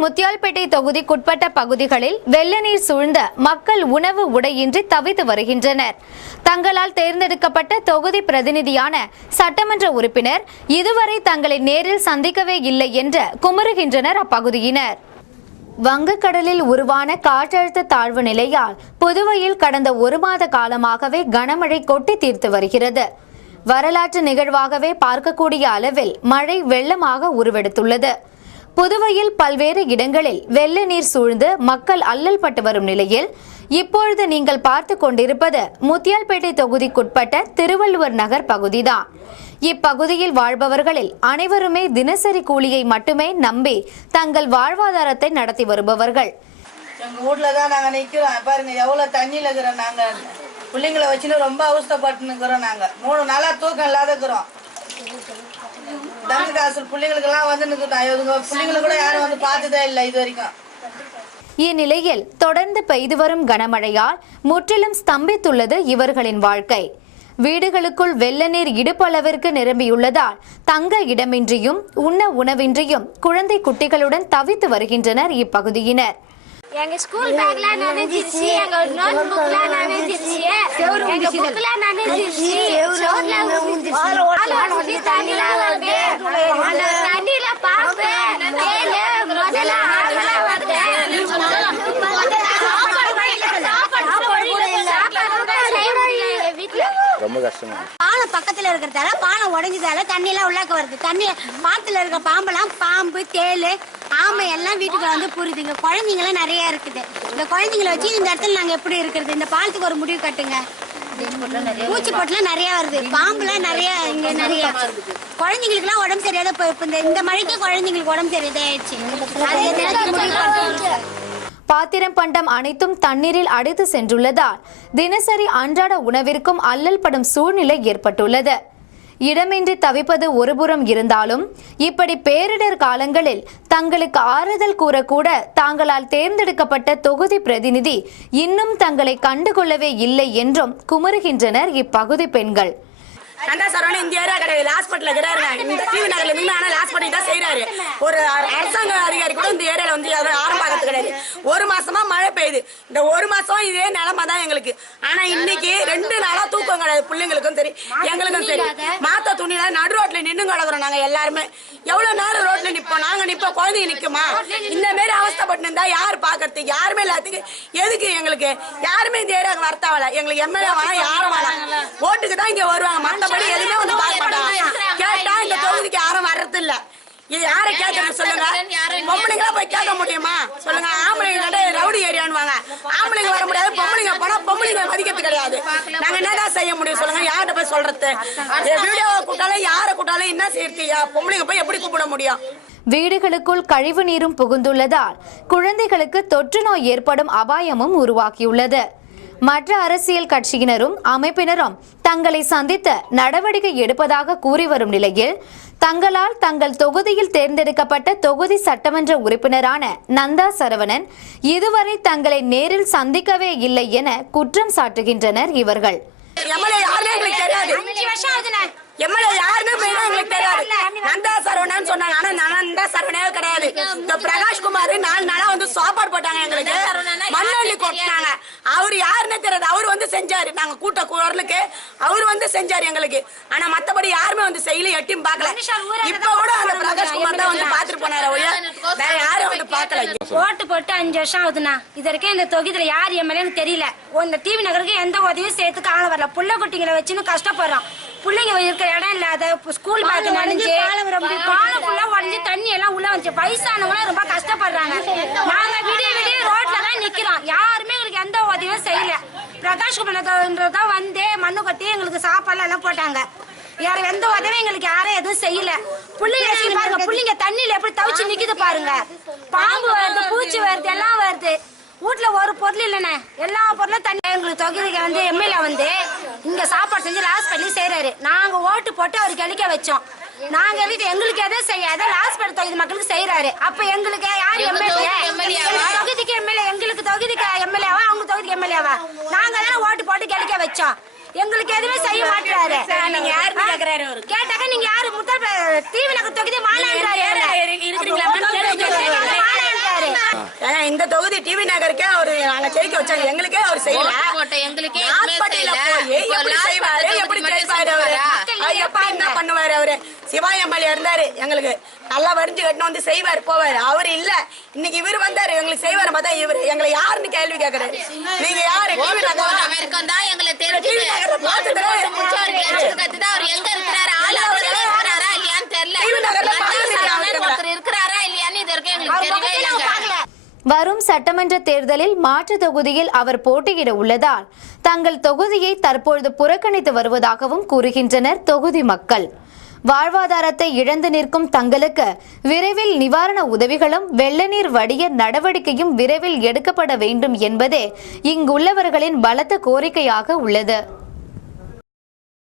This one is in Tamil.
முத்தியால்பேட்டை தொகுதிக்குட்பட்ட பகுதிகளில் வெள்ள நீர் சூழ்ந்த மக்கள் உணவு உடையின்றி தவித்து வருகின்றனர். தங்களால் தேர்ந்தெடுக்கப்பட்ட தொகுதி பிரதிநிதியான சட்டமன்ற உறுப்பினர் இதுவரை தங்களை நேரில் சந்திக்கவே இல்லை என்று குமுறுகின்றனர் அப்பகுதியினர். வங்கக்கடலில் உருவான காற்றழுத்த தாழ்வு நிலையால் புதுவையில் கடந்த ஒரு மாத காலமாகவே கனமழை கொட்டி தீர்த்து வருகிறது. வரலாற்று நிகழ்வாகவே பார்க்கக்கூடிய அளவில் மழை வெள்ளமாக உருவெடுத்துள்ளது. புதுவையில் பல்வேறு இடங்களில் வெள்ள நீர் சூழ்ந்து மக்கள் அல்லல் பட்டு வரும் நிலையில் இப்பொழுது நீங்கள் பார்த்து கொண்டிருப்பது முத்தியால்பேட்டை தொகுதிக்குட்பட்ட திருவள்ளுவர் நகர் பகுதிதான். இப்பகுதியில் வாழ்பவர்களில் அனைவருமே தினசரி கூலியை மட்டுமே நம்பி தங்கள் வாழ்வாதாரத்தை நடத்தி வருபவர்கள். எங்க ஊர்ல தான் நாங்க நிக்கிறோம். பாருங்க எவ்வளவு தண்ணியில இருக்கிறோம். நாங்க பிள்ளைங்களை வச்சுன்னு ரொம்ப அவஸ்தைப்பட்டு இருக்கிறோம். நாங்க 3 நாளா தூக்கம் இல்லாத இருக்கிறோம். தங்க காசு பிள்ளைங்களுக்கு எல்லாம் வந்து நிற்கிறோம். பிள்ளைங்களுக்கு கூட யாரும் வந்து பார்த்ததே இல்லை இது வரைக்கும். இந்நிலையில் தொடர்ந்து பெய்து வரும் கனமழையால் முற்றிலும் ஸ்தம்பித்துள்ளது இவர்களின் வாழ்க்கை. வீடுகளுக்குள் வெள்ள நீர் இடுப்பளவிற்கு நிரம்பியுள்ளதால் தங்க இடமின்றியும் உண்ண உணவின்றியும் குழந்தை குட்டிகளுடன் தவித்து வருகின்றனர் இப்பகுதியினர். எங்க ஸ்கூல் பேக்லாம் நனைஞ்சிருச்சு, எங்க நோட் புக்லாம் நனைஞ்சிருச்சு, எங்க புக்லாம் நனைஞ்சிருச்சு, ரோட்ல ஊத்தி தண்ணிலாம் வருது. அந்த தண்ணியில பாம்பு தேளு முதல்ல ஆகலாம் வருது. ரொம்ப கஷ்டமா பாலம் பக்கத்துல இருக்கிறதால பாலம் உடைஞ்சதால தண்ணி எல்லாம் உள்ளாக்க வருது. தண்ணி பாத்துல இருக்க பாம்பெல்லாம் பாம்பு தேளு ஆமை எல்லாம் வீட்டுக்குள்ள வந்து புரியுதுங்க. குழந்தைங்க எல்லாம் நிறைய இருக்குது. இந்த குழந்தைங்களை வச்சு இந்த இடத்துல நாங்க எப்படி இருக்கிறது? இந்த பாலத்துக்கு ஒரு முடிவு கட்டுங்க. பூச்சி போட்டுலாம் நிறைய வருது. பாம்புலாம் நிறைய இங்க நிறைய குழந்தைங்களுக்கு எல்லாம் உடம்பு சரியாத போய் இந்த மழைக்கு குழந்தைங்களுக்கு உடம்பு சரியாதாயிடுச்சு. பாத்திரம் பண்டம் அனைத்தும் தண்ணீரில் அடித்து சென்றுள்ளதால் தினசரி அன்றாட உணவிற்கும் அல்லல் படும் சூழ்நிலை ஏற்பட்டுள்ளது. இடமின்றி தவிப்பது ஒருபுறம் இருந்தாலும் இப்படி பேரிடர் காலங்களில் தங்களுக்கு ஆறுதல் கூறக்கூட தாங்களால் தேர்ந்தெடுக்கப்பட்ட தொகுதி பிரதிநிதி இன்னும் தங்களை கண்டுகொள்ளவே இல்லை என்றும் குமுறுகின்றனர் இப்பகுதி பெண்கள். நந்தா சரவணன் இந்த ஏரியா கிடையாது, ஹாஸ்பிட்டல் இருக்கிறாரு. இந்த டிவி நகர்ல இருந்து ஆனால் ஹாஸ்பிட்டல் தான் செய்யறாரு. ஒரு அரசாங்க அதிகாரி கூட இந்த ஏரியால வந்து ஆரம்பாகிறது கிடையாது. 1 மாசமா மழை பெய்யுது. இந்த 1 மாசம் இதே நிலைமை தான் எங்களுக்கு. ஆனா இன்னைக்கு 2 நாளா தூக்கம் கிடையாது. பிள்ளைங்களுக்கும் சரி எங்களுக்கும் சரி. மாத்த துணியில நடு ரோட்ல நின்று கிடக்குறோம். நாங்க எல்லாருமே எவ்வளவு நேரம் ரோட்ல நிப்போம். நாங்க நிப்போம், குழந்தைங்க நிக்குமா? இந்த மாதிரி அவஸ்தைப்பட்டு இருந்தா யாரு பாக்குறது? யாருமே எல்லாத்துக்கு எதுக்கு எங்களுக்கு யாருமே இந்த ஏரியாவுக்கு வரத்தாவல. எங்களுக்கு எம்எல்ஏ வேணாம், யாரும் வேணாம். ஓட்டுக்கு தான் இங்க வருவாங்க. மத்தபடி எதுவுமே வந்து பார்க்க மாட்டாங்க. கேட்டா இந்த தொகுதிக்கு யாரும் வர்றது இல்ல. இது யாரை கேட்கறது சொல்லுங்க? பொம்பளைங்களா போய் கேட்க முடியுமா சொல்லுங்க? ஆம்பளைங்க ரவுடி ஏரியான்னு வாங்க. ஆம்பளைங்க வர முடியாது, பொம்பளைங்க போனா பொம்பளைங்க மதிக்கிறது கிடையாது. நாங்க என்னதான் செய்ய முடியும் சொல்லுங்க? யார்கிட்ட போய் சொல்றது? வீடியோ கூட்டாலும் யாரை கூட்டாலும் என்ன செய்யறது? பொம்பளைங்க போய் எப்படி கூப்பிட முடியும்? வீடுகளுக்குள் கழிவு நீரும் புகுந்துள்ளதால் குழந்தைகளுக்கு தொற்று நோய் ஏற்படும் அபாயமும் உருவாக்கியுள்ளது. மற்ற அரசியல் கட்சியினரும் அமைப்பினரும் தங்களை சந்தித்து நடவடிக்கை எடுப்பதாக கூறி வரும் நிலையில் தங்களால் தங்கள் தொகுதியில் தேர்ந்தெடுக்கப்பட்ட தொகுதி சட்டமன்ற உறுப்பினரான நந்தா சரவணன் இதுவரை தங்களை நேரில் சந்திக்கவே இல்லை என குற்றம் சாட்டுகின்றனர் இவர்கள். எம்எல்ஏ யாருன்னு எங்களுக்கு தெரியாது. நந்தா சரவணன் சொன்னாங்க. ஆனா நந்தா சரவணே கிடையாது. இந்த பிரகாஷ்குமார் 4 நாளா வந்து சாப்பாடு போட்டாங்க எங்களுக்கு. மண்ணள்ளி கொட்டினாங்க. அவரு யாருன்னு தெரியாது. அவரு வந்து செஞ்சாரு. நாங்க கூட்ட குரலுக்கு அவரு வந்து செஞ்சாரு எங்களுக்கு. ஆனா மத்தபடி யாருமே வந்து செய்யல, எட்டியும் பாக்கல. இப்ப கூட அந்த பிரகாஷ்குமார் தான் வந்து பாத்துட்டு போனாரு. வேற யாரும் வந்து பாக்கல. ஓட்டு போட்டு 5 வருஷம் ஆகுதுண்ணா. இது வரைக்கும் இந்த தொகுதியில யார் எம்எல்ஏன்னு தெரியல. இந்த டிவி நகருக்கு எந்த உதவியும் சேர்த்துக்கு ஆள வரல. புள்ள குட்டிங்களை வச்சுன்னு கஷ்டப்படுறோம். பிள்ளைங்க இருக்கிற இடம் இல்லாத ஸ்கூல் பேக் நனைஞ்சு பாலம் ஃபுல்லா உடஞ்சி தண்ணி எல்லாம் உள்ள வந்துச்சு. வயசானவங்களும் ரொம்ப கஷ்டப்படுறாங்க. நாங்க விடிய ரோட்ல தான் நிக்கிறோம். யாருமே எங்களுக்கு எந்த உதவியும் செய்யல. பிரகாஷ்குமார் தான் வந்து மண்ணு கட்டி எங்களுக்கு சாப்பாடு எல்லாம் போட்டாங்க. யாரும் எந்த உதவியும் எங்களுக்கு யாரும் எதுவும் செய்யல. பிள்ளைங்க பாருங்க, பிள்ளைங்க தண்ணியில எப்படி தவிச்சு நிக்குது பாருங்க. பாம்பு வருது, பூச்சி வருது, எல்லாம் வருது. வீட்டுல ஒரு பொருள் இல்லைண்ணே, எல்லா பொருளும் தண்ணி. எங்களுக்கு தொகுதிக்கு வந்து எம்எல்ஏ வந்து இங்க சாப்பாடு செஞ்சு ஹாஸ்பிட்டல் செய்யறாரு. நாங்க ஓட்டு போட்டு அவருக்கு அளிக்க வச்சோம். நாங்க எங்களுக்கு எதை செய்யாத ஹாஸ்பிட்டல் தொகுதி மக்களுக்கு செய்யறாரு. அப்ப எங்களுக்கு யார் எம்எல்ஏ? தொகுதிக்கு எம்எல்ஏ, எங்களுக்கு தொகுதிக்கு எம்எல்ஏவா அவங்க தொகுதிக்கு எம்எல்ஏவா? நாங்க தானே ஓட்டு போட்டு கிளிக்க வச்சோம். எங்களுக்கு எதுவுமே செய்ய மாட்டாரு. கேட்டாக்க நீங்க யாரு? முத்தல் டிவி நகர் தொகுதி மாலான்றாரு. இந்த தொகுதி டிவி நகருக்கே அவரு நாங்க ஜெயிக்க வச்சோம், எங்களுக்கே அவர் செய்யல. ஹாஸ்பிட்டல்ல போய் எப்படி செய்வாரு, எப்படி ஜெயிப்பாரு அவரு, எப்ப என்ன பண்ணுவாரு அவரு? சிவா எம்எல்ஏ இருந்தாரு, எங்களுக்கு நல்லா வரிஞ்சு கட்டணும் வந்து செய்வாரு போவாரு. அவரு இல்ல, இன்னைக்கு இவரு வந்தாரு எங்களுக்கு செய்வாரு. பார்த்தா இவரு எங்களை யாருன்னு கேள்வி கேக்குறாரு. நீங்க யாரு? டிவி நகர் தான் எங்களை தெரிஞ்சு வரும் சட்டமன்ற தேர்தலில் மாற்று தொகுதியில் அவர் போட்டியிட உள்ளதால் தங்கள் தொகுதியை தற்பொழுது புறக்கணித்து வருவதாகவும் கூறுகின்றனர் தொகுதி மக்கள். வாழ்வாதாரத்தை இழந்து நிற்கும் தங்களுக்கு விரைவில் நிவாரண உதவிகளும் வெள்ள நீர் வடிய நடவடிக்கையும் விரைவில் எடுக்கப்பட வேண்டும் என்பதே இங்குள்ளவர்களின் பலத்த கோரிக்கையாக உள்ளது.